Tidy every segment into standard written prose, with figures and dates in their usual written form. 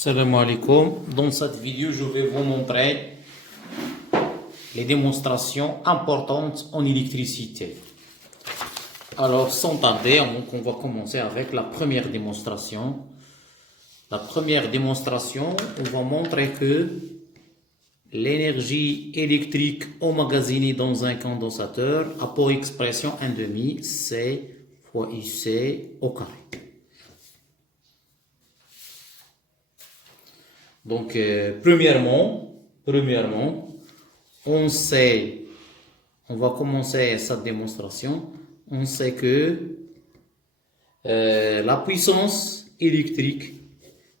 Salam alaikum. Dans cette vidéo, je vais vous montrer les démonstrations importantes en électricité. Alors, sans tarder, on va commencer avec la première démonstration. La première démonstration, on va montrer que l'énergie électrique emmagasinée dans un condensateur a pour expression 1/2 C fois IC au carré. Donc, premièrement, on va commencer cette démonstration. On sait que la puissance électrique,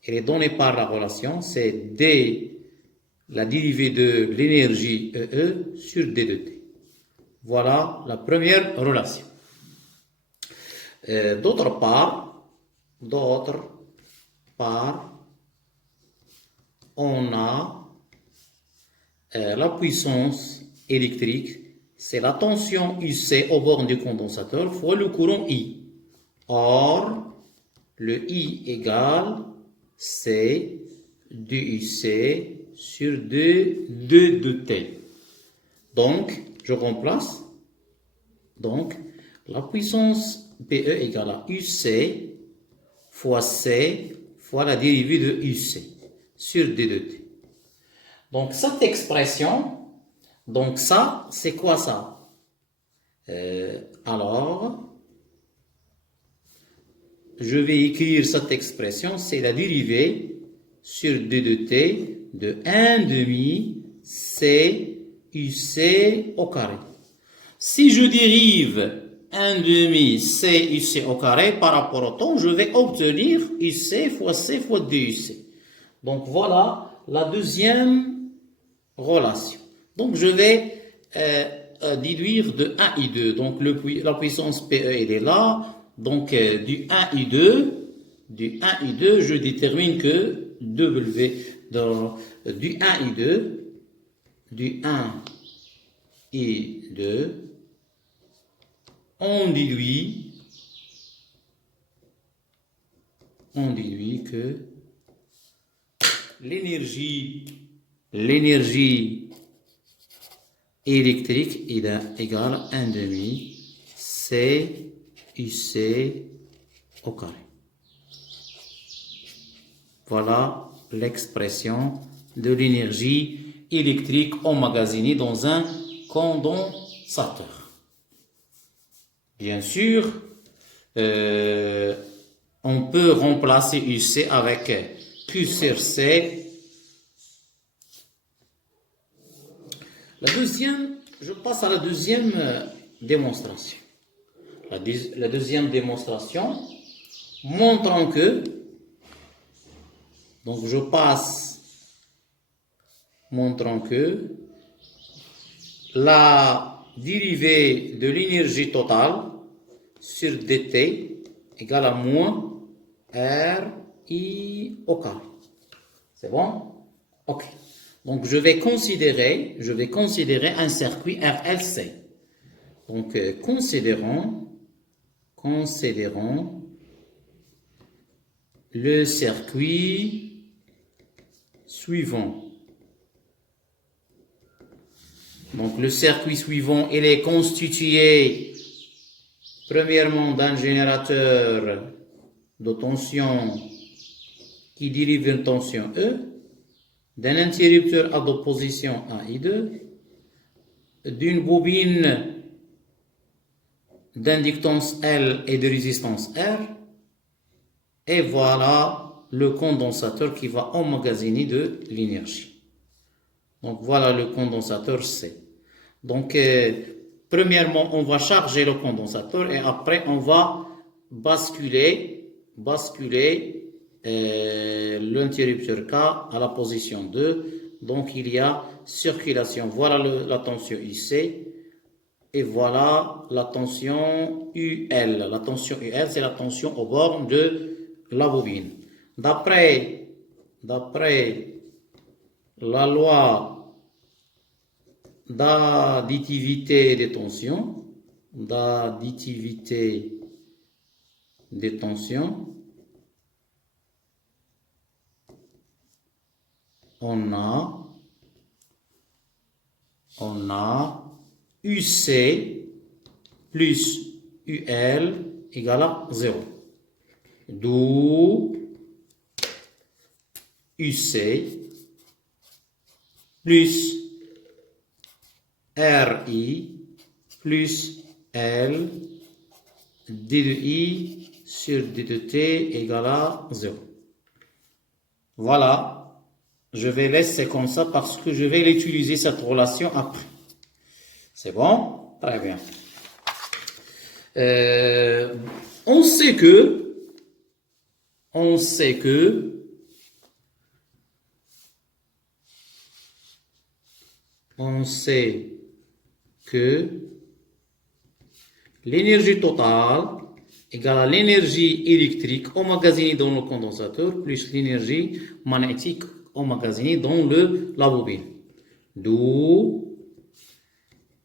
elle est donnée par la relation, c'est D, la dérivée de l'énergie EE sur D de T. Voilà la première relation. D'autre part, on a la puissance électrique, c'est la tension UC au bord du condensateur fois le courant I. Or, le I égale C du UC sur 2 de T. Donc, je remplace. Donc, la puissance PE égale à UC fois C fois la dérivée de UC sur D de T. Donc, cette expression, donc ça, c'est quoi ça? Alors, je vais écrire cette expression, c'est la dérivée sur D de T de 1/2 C UC au carré. Si je dérive 1/2 C UC au carré par rapport au temps, je vais obtenir UC fois C fois DUC. Donc voilà la deuxième relation. Donc je vais déduire de 1 et 2. Donc la puissance PE elle est là. Donc du 1 et 2, je détermine que W du 1 et 2, on déduit que l'énergie électrique est égale à 1/2 C UC au carré. Voilà l'expression de l'énergie électrique emmagasinée dans un condensateur. Bien sûr, on peut remplacer UC avec Q sur C. Je passe à la deuxième démonstration. La deuxième démonstration montrant que, donc je passe montrant que la dérivée de l'énergie totale sur dt égale à moins R I au carré. C'est bon? Ok. Donc je vais considérer un circuit RLC. Donc considérons le circuit suivant. Donc le circuit suivant, il est constitué premièrement d'un générateur de tension qui dérive une tension E, d'un interrupteur à d'opposition A et 2, d'une bobine d'inductance L et de résistance R, et voilà le condensateur qui va emmagasiner de l'énergie. Donc voilà le condensateur C. Donc premièrement, on va charger le condensateur et après on va basculer l'interrupteur K à la position 2. Donc il y a circulation. Voilà la tension IC. Et voilà la tension UL. La tension UL, c'est la tension au bord de la bobine. D'après la loi d'additivité des tensions, on a UC plus UL égale à 0. D'où UC plus RI plus L D de I sur D de T égale à 0. Voilà. Je vais laisser comme ça parce que je vais l'utiliser cette relation après. C'est bon? Très bien. On sait que l'énergie totale égale à l'énergie électrique emmagasinée dans le condensateur plus l'énergie magnétique emmagasinée dans la bobine. D'où,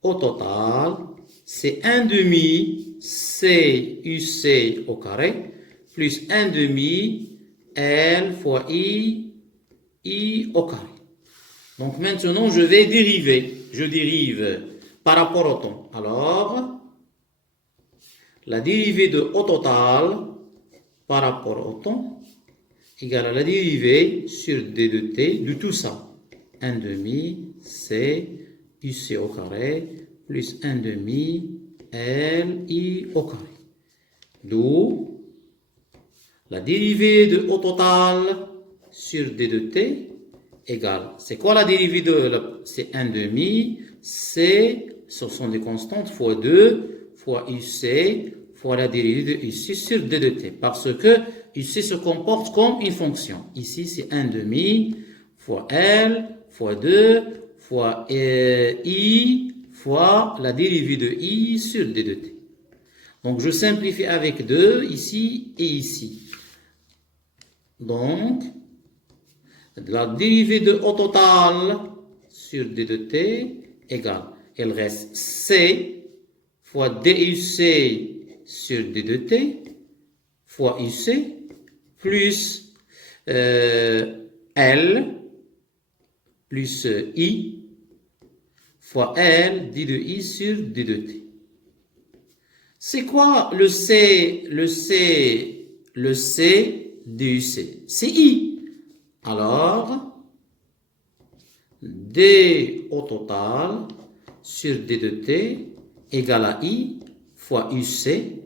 au total, c'est 1 demi C UC au carré plus 1 demi L fois I au carré. Donc maintenant, je vais dériver. Je dérive par rapport au temps. Alors, la dérivée de au total par rapport au temps égale à la dérivée sur d de t de tout ça. 1 demi C UC au carré plus 1 demi L I au carré. D'où la dérivée de au total sur d de t égale. C'est quoi la dérivée de c'est 1 demi C, ce sont des constantes, fois 2 fois UC fois la dérivée de UC sur d de t. Parce que UC se comporte comme une fonction. Ici, c'est 1 demi fois L fois 2 fois I fois la dérivée de I sur d de t. Donc, je simplifie avec 2 ici et ici. Donc, la dérivée de au total sur d de t égale, elle reste C fois DUC sur d de t fois UC plus L plus I fois L d de I sur d de t. C'est quoi le C DUC? C'est I. Alors, D au total sur D de T égale à I fois UC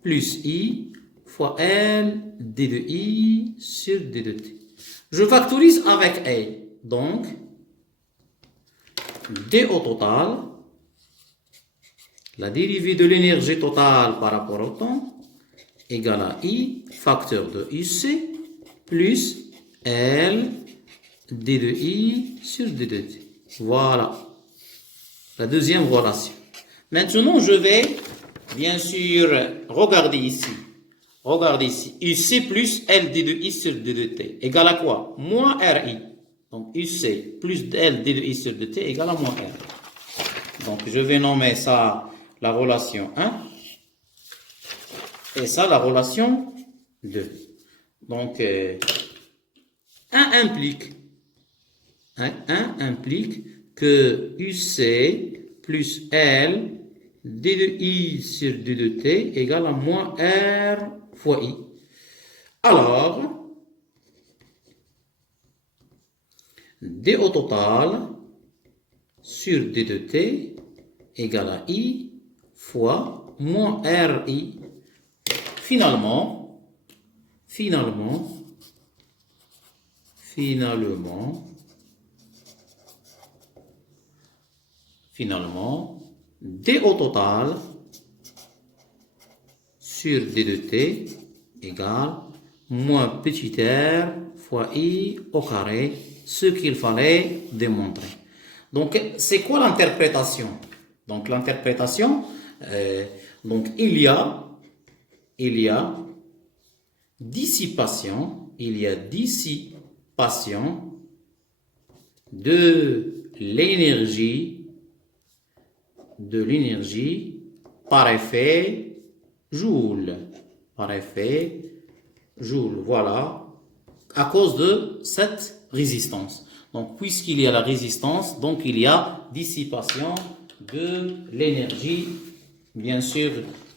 plus I fois L D de I sur D de T. Je factorise avec A. Donc, D au total, la dérivée de l'énergie totale par rapport au temps égale à I facteur de UC plus L D de I sur D de T. Voilà la deuxième relation. Maintenant, je vais bien sûr regarder ici. Regardez ici. UC plus L D de I sur D de T égale à quoi? Moins RI. Donc UC plus L D de I sur D de T égale à moins R. Donc je vais nommer ça la relation 1 et ça la relation 2. Donc 1 implique que UC plus L D de I sur D de T égale à moins R fois I. Alors, D au total sur D de T égale à I fois moins RI. Finalement, D au total sur D de T égale moins petit r fois I au carré, ce qu'il fallait démontrer. Donc, c'est quoi l'interprétation? Donc, l'interprétation, donc il y a dissipation de l'énergie par effet Joule. Voilà, à cause de cette résistance. Donc, puisqu'il y a la résistance, donc il y a dissipation de l'énergie, bien sûr,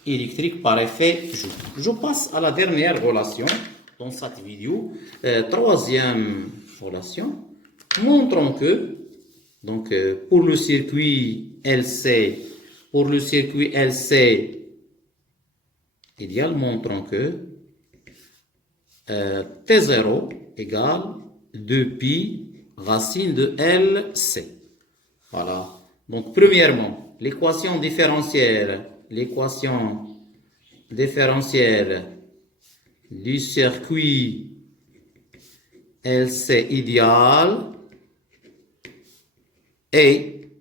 électrique par effet Joule. Je passe à la dernière relation dans cette vidéo. Troisième relation, montrons que, donc, pour le circuit LC, idéal, montrons que T0 égale 2pi racine de LC. Voilà. Donc, premièrement, l'équation différentielle du circuit LC idéal est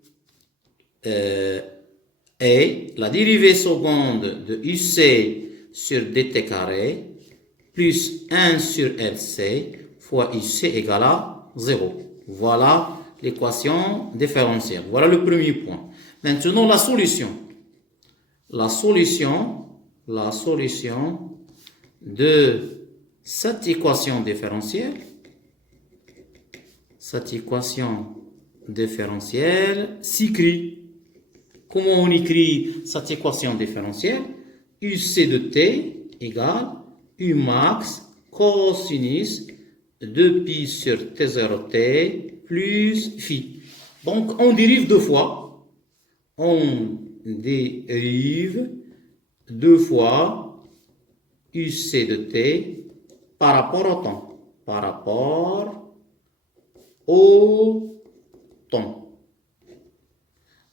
la dérivée seconde de UC sur dt carré plus 1 sur LC fois UC égale à 0. Voilà l'équation différentielle. Voilà le premier point. Maintenant, la solution. La solution de cette équation différentielle s'écrit. Comment on écrit cette équation différentielle? UC de t égale U max cosinus 2pi sur T0t plus phi. Donc, on dérive deux fois. UC de t par rapport au temps.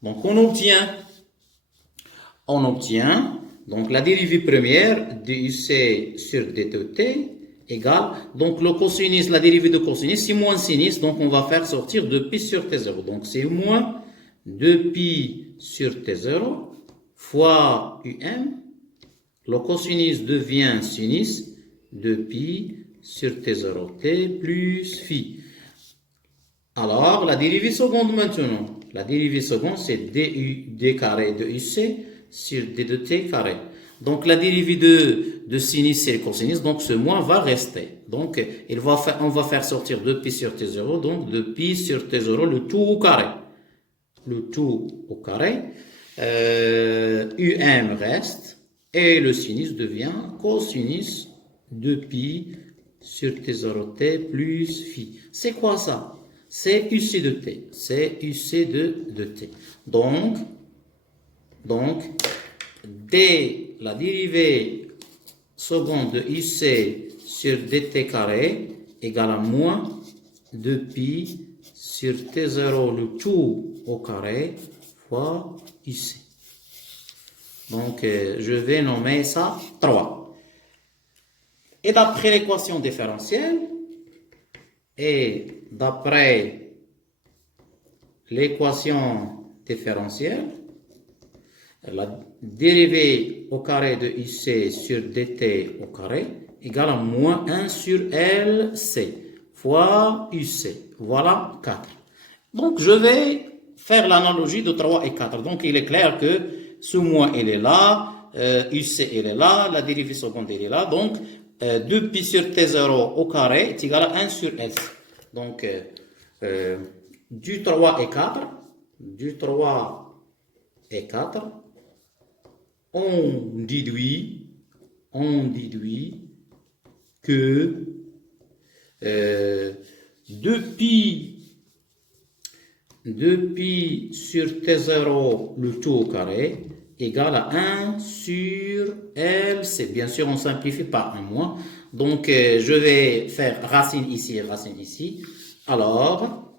Donc, on obtient donc la dérivée première de UC sur dt de t égale, donc le cosinus, la dérivée de cosinus, c'est moins sinus, donc on va faire sortir 2pi sur t0. Donc c'est moins 2pi sur t0 fois um. Le cosinus devient sinus 2pi sur t0t plus phi. Alors, la dérivée seconde maintenant. La dérivée seconde, c'est d carré de UC sur d de t carré. Donc, la dérivée de sinus et cosinus, donc ce moins va rester. Donc, on va faire sortir 2pi sur t0, donc 2pi sur t0, le tout au carré. Reste, et le sinus devient cosinus 2pi sur t0t plus phi. C'est quoi ça? C'est UC de t. de t. Donc, dès la dérivée seconde de UC sur dt carré égale à moins 2pi sur t0 le tout au carré fois UC. Donc, je vais nommer ça 3. Et d'après l'équation différentielle, la dérivée au carré de UC sur dt au carré égale à moins 1 sur LC fois UC. Voilà 4. Donc, je vais faire l'analogie de 3 et 4. Donc, il est clair que ce moins, il est là, UC, il est là, la dérivée seconde, il est là. Donc, 2pi sur t0 au carré est égal à 1 sur LC. Donc, du 3 et 4, on déduit que 2pi sur t0 le tout au carré égale à 1 sur LC. Bien sûr, on simplifie par un moins. Donc, je vais faire racine ici et racine ici. Alors,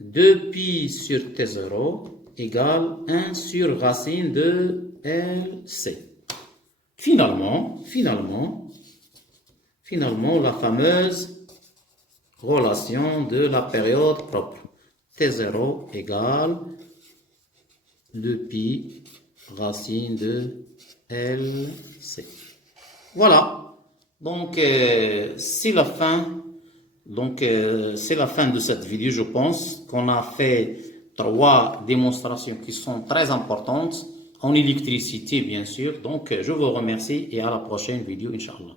2pi sur t0 égale 1 sur racine de LC. Finalement, la fameuse relation de la période propre. T0 égale 2pi racine de LC. Voilà. Donc, c'est la fin. Donc, c'est la fin de cette vidéo. Je pense qu'on a fait 3 démonstrations qui sont très importantes en électricité, bien sûr. Donc, je vous remercie et à la prochaine vidéo, Inch'Allah.